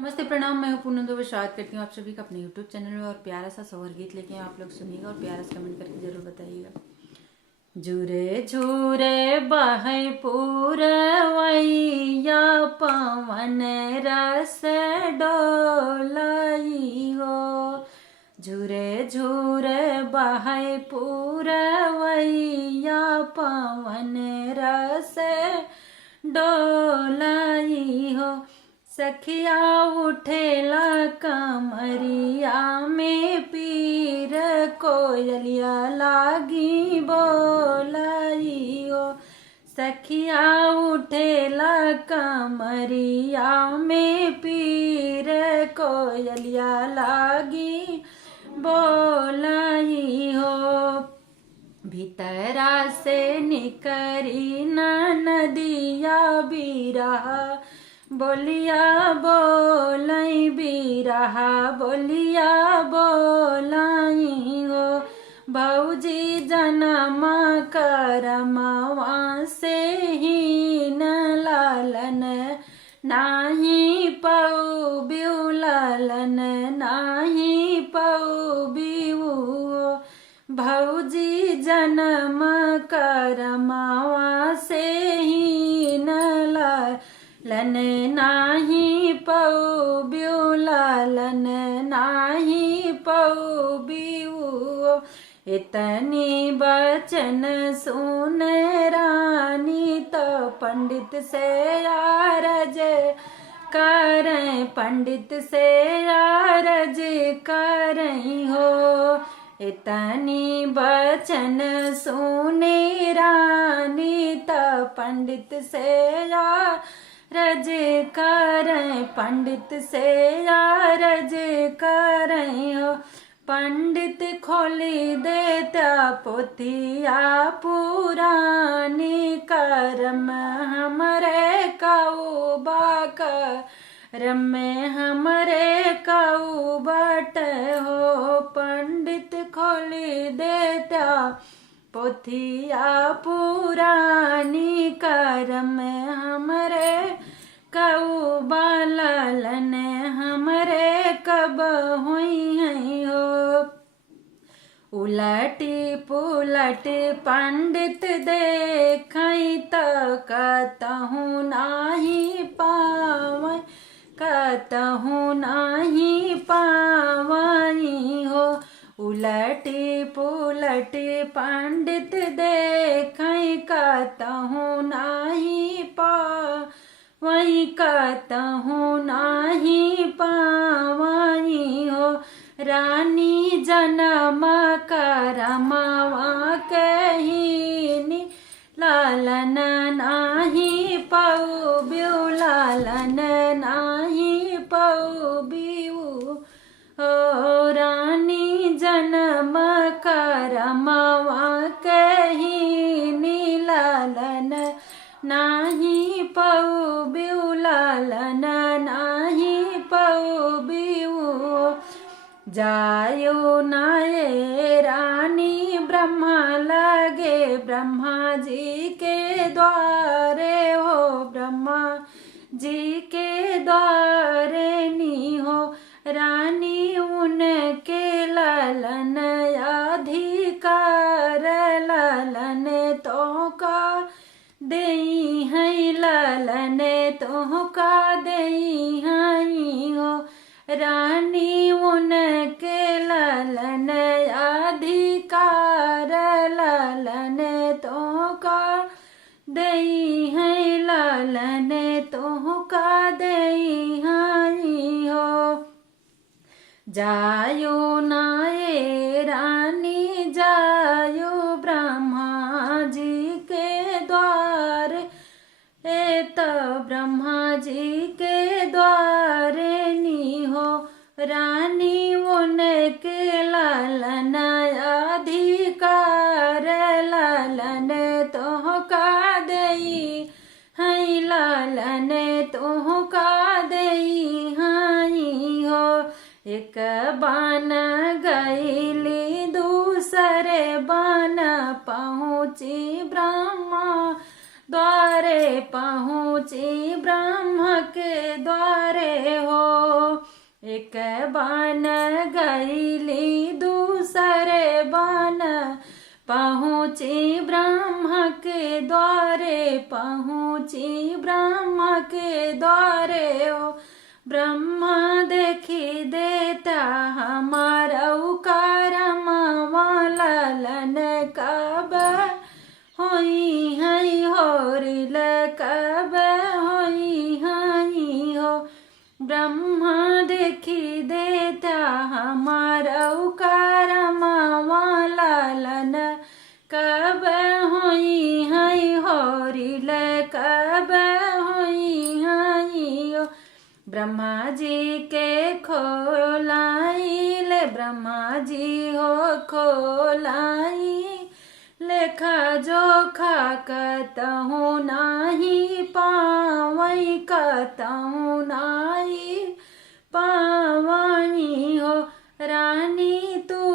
नमस्ते, प्रणाम। मैं हूं पूनम दुबे। स्वागत करती हूँ आप सभी का अपने यूट्यूब चैनल में। और प्यारा सा सोहर गीत लेके आप लोग सुनिएगा और प्यारा सा कमेंट करके जरूर बताइएगा। झूरे झूरे बहे पूरवैया, पवन रस डोलाई हो। झूरे झूरे बहे पूरवैया, पवन रस डोलाई हो। सखिया उठेला कमरिया में पीर, कोयलिया लागी बोलाई हो। सखिया उठेला कमरिया में पीर, कोयलिया लागी बोलाई हो। भीतरा से निकरी नदिया बिरहा, बोलिया बोलाई बिरहा, बोलिया बोलाई हो। भौजी जन्म करमवा से ही न लालन, नाही पौ बिउ लालन, नाही पौ बिउ। भौजी जन्म करमवा से ही न लालन, नाही पौ बिउ लालन, नाही पौ बिउ। इतनी बचन सुन रानी, तो पंडित से आरज करें, पंडित से आरज करें हो। इतनी बचन सुने रानी, तो पंडित से आरज करें, पंडित से आरज करें हो। पंडित खोली देता पोथिया पुरानी, करम हमरे कौबा करम में हमरे कऊ बट हो। पंडित खोली देता पोथिया पुरानी, करम हमरे कऊबा लालन, हमरे कब हुई है हो। उलटी पुलट पंडित देखई, तो कतहु नाही पावै, कतहु नाही पावई हो। उलटी पुलट पंडित देखई, कतहु नाही पावई, कतहु नाही पावई हो। रानी जन्म करमवा कहीनी, लालन नाही पौ बिउ लालन, नाही पौ बिउ हो। रानी जन्म करमवा कहीनी, लालन नाही पौ बिउ लालन, नाही पौ बिउ। जायो नाये रानी ब्रह्मा लगे, ब्रह्मा जी के द्वारे हो, ब्रह्मा जी के द्वारे नी हो। रानी उनके लालन अधिकार, लालन तो का देई है, लालन तो का देई है हो। रानी उनके लालन अधिकार, लालन तो का देई है, लालन तो का देई है हो। जायो नाये रानी जायो ब्रह्मा जी के द्वार, ए तो ब्रह्मा जी के द्वारे नी हो। रानी उनके लालन अधिकार, लालन तो का देई है, लालन तो का देई है हो। एक बान गईली, दूसरे बान पहुँची ब्रह्मा द्वारे, पहुँची ब्रह्म के द्वारे हो। एक बान गईली दूसरे बान पहुँची ब्रह्म के द्वारे, पहुँची ब्रह्म के द्वारे। ओ ब्रह्मा देखी देता हमारा करम ललन कब होई हई होरिल कब होई हई हो। ब्रह्मा देखी देता हमारा करम ललन कब होई हई होरिल कब होई हई हो। ब्रह्मा जी के खोलाई ले, ब्रह्मा जी हो खोलाई, लेखा जोखा कतहु नाही पावई, कतहु नाही पावई हो। रानी तू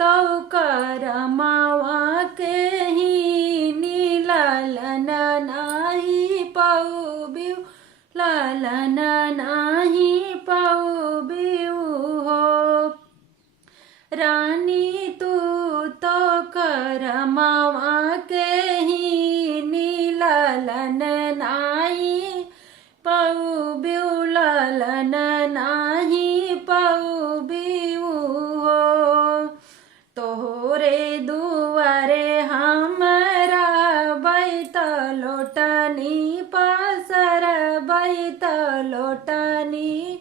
तो करमावा के ही नीललन नाही पौबिउ, ललन नाही पौबिउ हो। रानी तू तो करमावा के ही नीललन नाही पौबिउ, ललन नाही पौबिउ हो। तोहरे दुआरे हमरा बैत लोटनी पसर, बैत लोटनी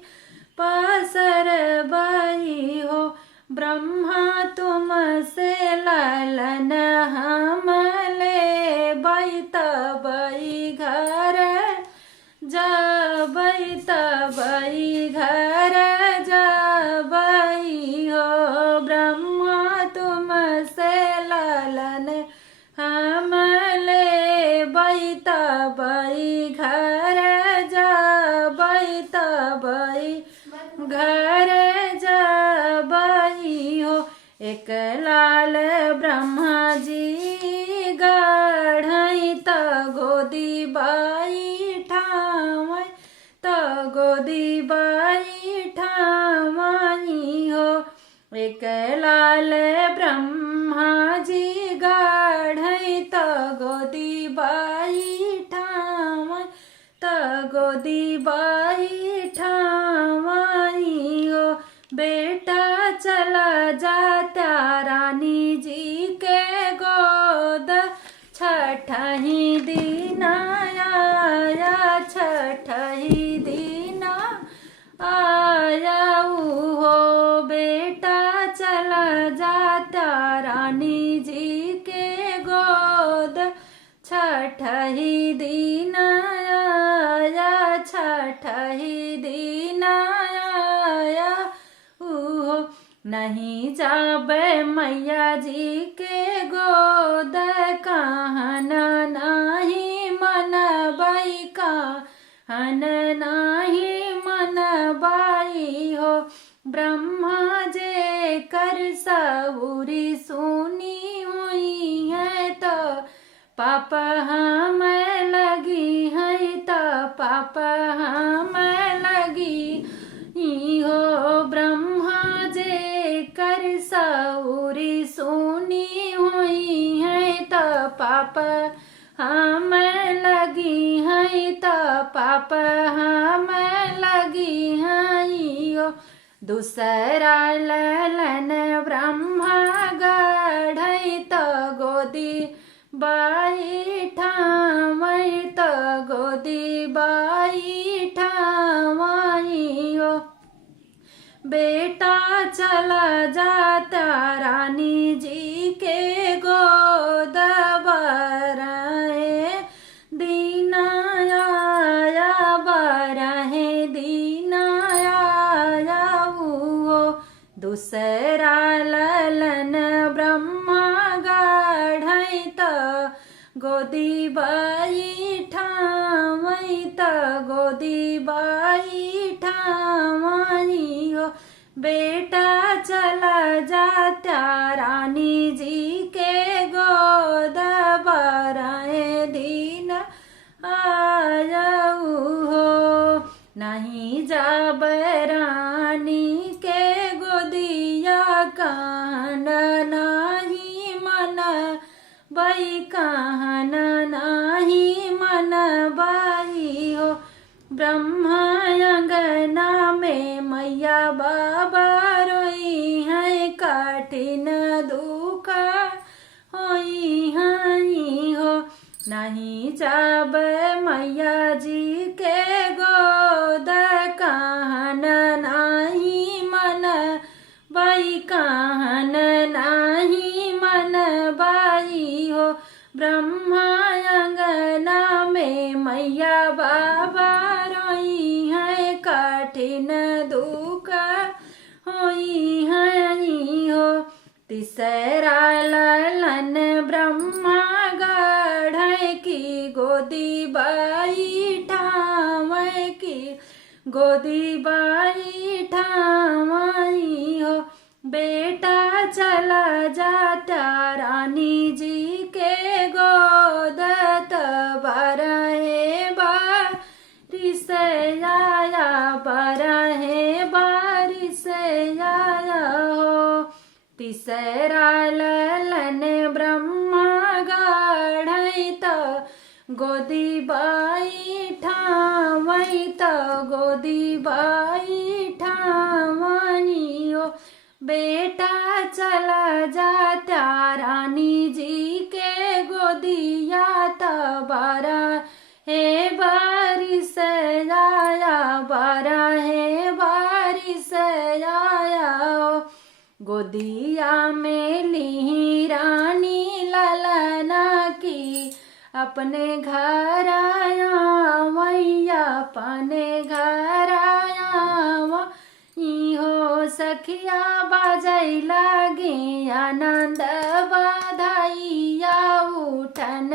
पसर बई हो। ब्रह्मा तुम से ललन हम ले बैत बई घर, जबई तबई घर जबई हो। ब्रह्मा तुम से ललन हम ले बई तबई घर, जबई तबई घर जबई हो। एक लाल ब्रह्मा जी गढ़ई त गोदी बाई ठावई, त गोदी बाई ठावई हो। एक लाल ब्रह्मा जी गढ़ई त गोदी बाई ठावई, त गोदी बाई ठावई हो। बेटा चला जाता रानी जी के गोद, छठही दिन आया, छठही दिन आया हो। बेटा चला जाता रानी जी के गोद, छठही दिन आया, छठही दिन आया हो। नहीं जाबे मैया जी के गोद, कहन नाही मन बाई, कहन नाही मन बाई हो। ब्रह्मा जे कर सऊरी सुनी हुई है, तो पाप हम लगी है, तो पाप हम लगी हो। ब्रह्मा जे कर सऊरी सुनी हुई है, तो पाप हम लगी है, तो पाप हम लगी है हो। दूसरा ललन ब्रह्मा गढ़ई त गोदी बाई ठावई, त गोदी बाई ठावई हो। बेटा चला जाता रानी जी के गोद, बरहे दीन आया, बरहे दीन आया हो। दूसरा ललन ब्रह्मा गढ़ई त गोदी बाई ठावई, त गोदी बाई ठावई हो। बेटा चला जाता रानी जी के गोद, बरहे दीन आया हो। नहीं जाब रानी बाई कहन नाही मन बाई हो। ब्रह्मा अंगना में मैया बाबा रोई है, कठिन दुख होई हई हो। नहीं जाब मैया जी के गोद, कहन नाही मन बाई कहन नाही मन बाई हो। ब्रह्मा अंगना में मैया बाबा रोई है, कठिन दुख होई हई हो। तीसरा ललन ब्रह्मा गढ़ की गोदी बाई ठावै की गोदी बाई ठावई हो। बेटा चला जाता रानी जी के गोद, बरहे बारिश आया बरहे बारिश आया हो। तीसरा ललन ब्रह्मा गढ़ई तो गोदी बाई ठावई तो गोदी बाई ठावनी हो। बेटा चला जाता रानी जी के गोदिया, बारा है बारिश आया बरहे बारिश आया हो। गोदिया में ली रानी ललना की, अपने घर आया मैया अपने घर आया हो। सखिया बाजै लागे आनंद बधाइया, उठन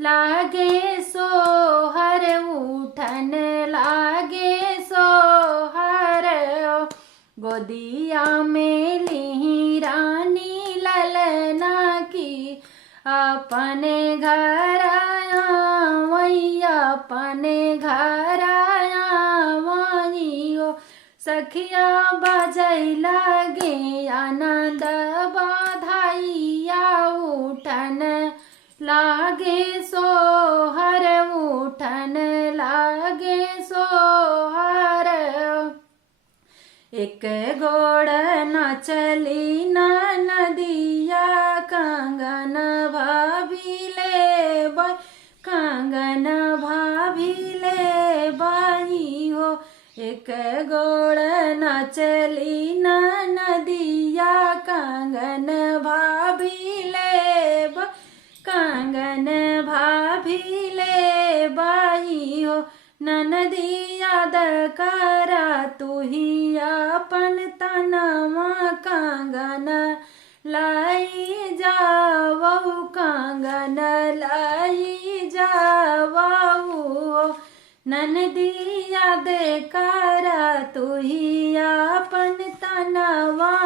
लागे सोहर उठन लागे सोहर। गोदिया में ली रानी ललना की, अपने घर आया मैया अपने घर आया वही हो। सखिया बजै लागे आनंद बधाइया, उठन लागे सोहर उठन लागे सोहर। एक गोड़ न चली न नदिया, कंगन भाभिले बाई कंगन भाभिले बाई हो। एक गोड़ न चली न नदिया, कंगन भाभिले बाई कंगन भाभिले बाई हो। ननदी याद करा तू ही अपन तनवा, कंगन लाई जावहु कंगन लाई जावहु। ननदी याद करा तू ही अपन तनवा,